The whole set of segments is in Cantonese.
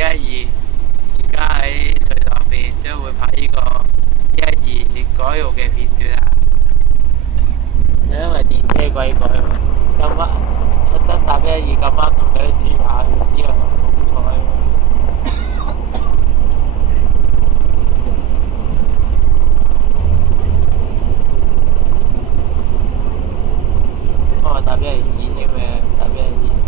112，而家喺隧道入邊將會拍呢個112改造嘅片段啊！因為電車軌改喎，咁啱特登搭112咁啱同佢轉下，呢個好彩。我話搭112添嘅，搭112。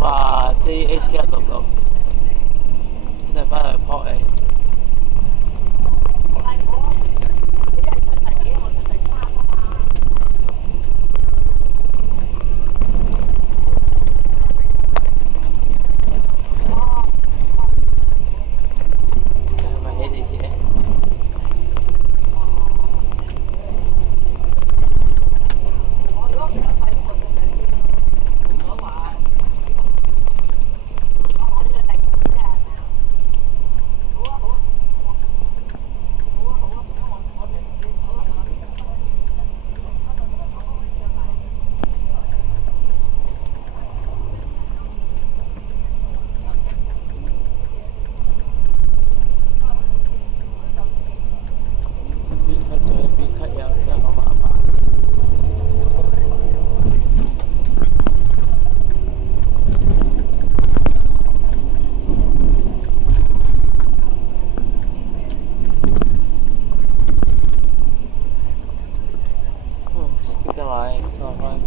哇！JX166，真係翻去撲你。係咪起地鐵？得埋，坐翻。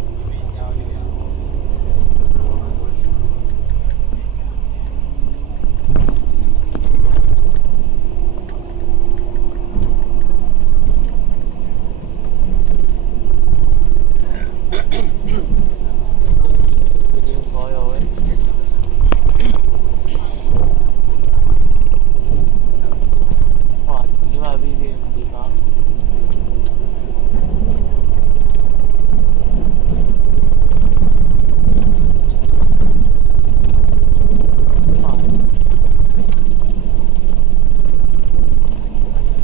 哇！點解 VV 唔掂啊？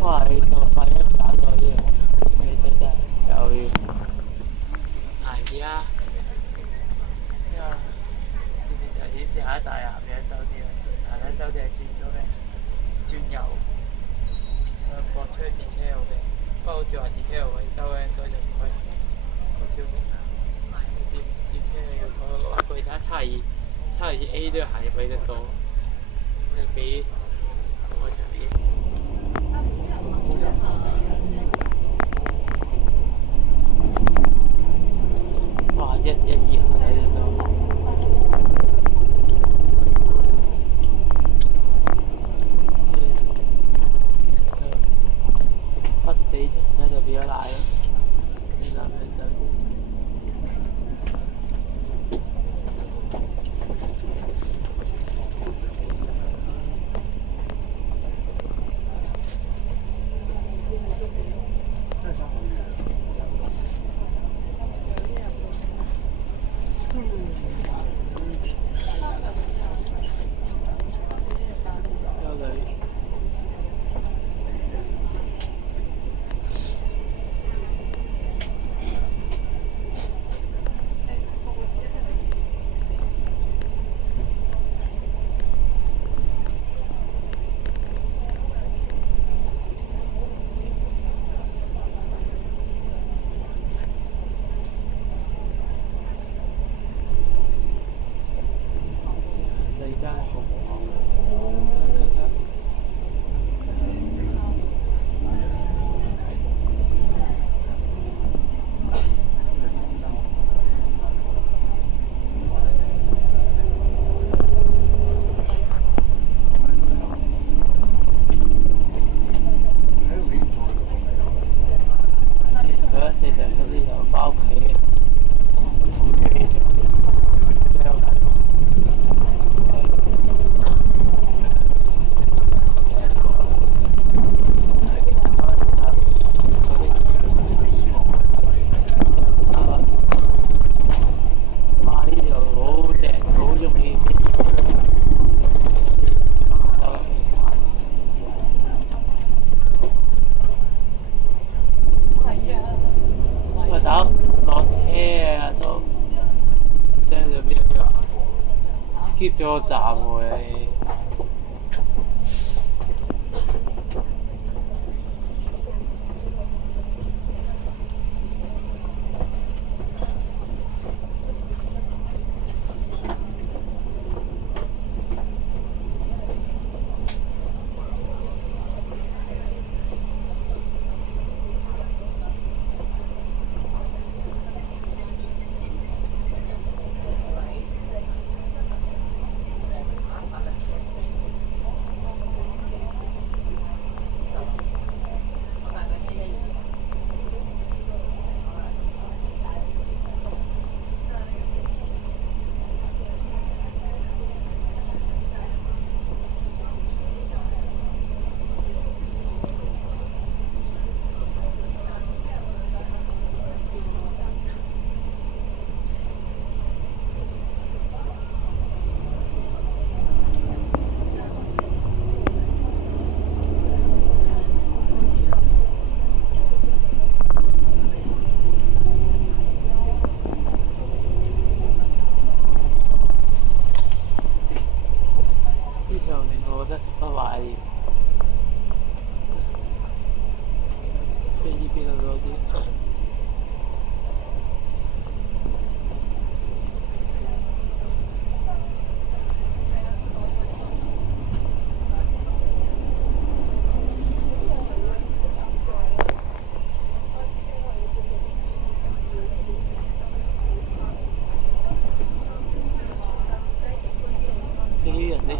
哇！你咁快一搞到呢樣，你真係又要係啊！呢邊就顯示下一站係咸陽酒店，咸陽酒店係轉咗嘅，轉右，駁出電車路嘅，不過好似話電車路維修嘅，所以就唔可以嗰條好似試車要改，話具體差異 A 都要行入去得多，你俾我就嘢。哇！112喺呢度。北地城咧就變咗奶咯，南洋酒店。skip 咗個站喎你。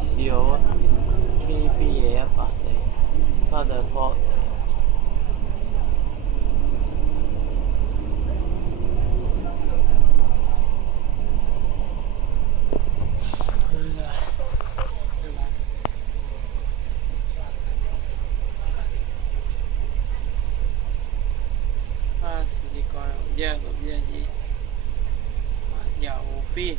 少啊 ，KB 嘢140，翻對 port。巴士過16112，右邊。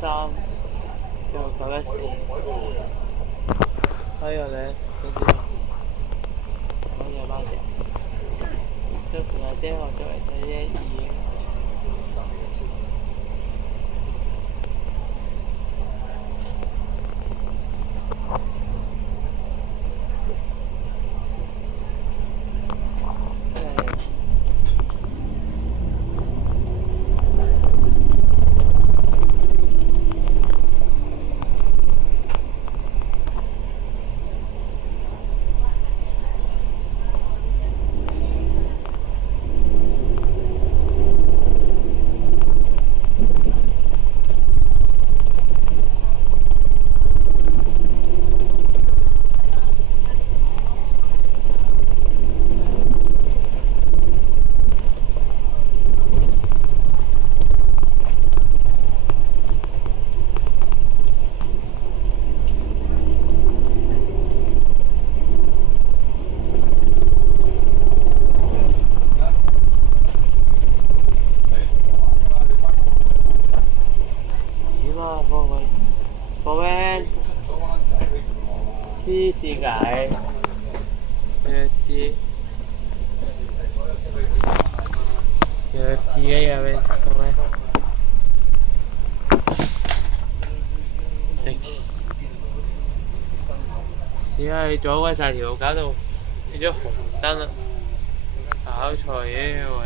813，最後914。還有嘞，兄弟們，什麼也冒險，都可能最後就會這些語言。黐線㗎弱智嘅入面咁樣食屎啊！你阻鬼晒條路，搞到變咗紅燈啦！搞錯嘢喎！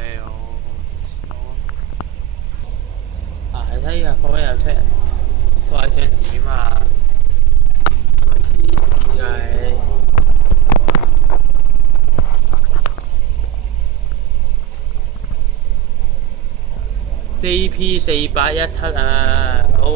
啊，你睇呢個貨位又出人。我想點啊？我黐線嘅。JP 417啊，好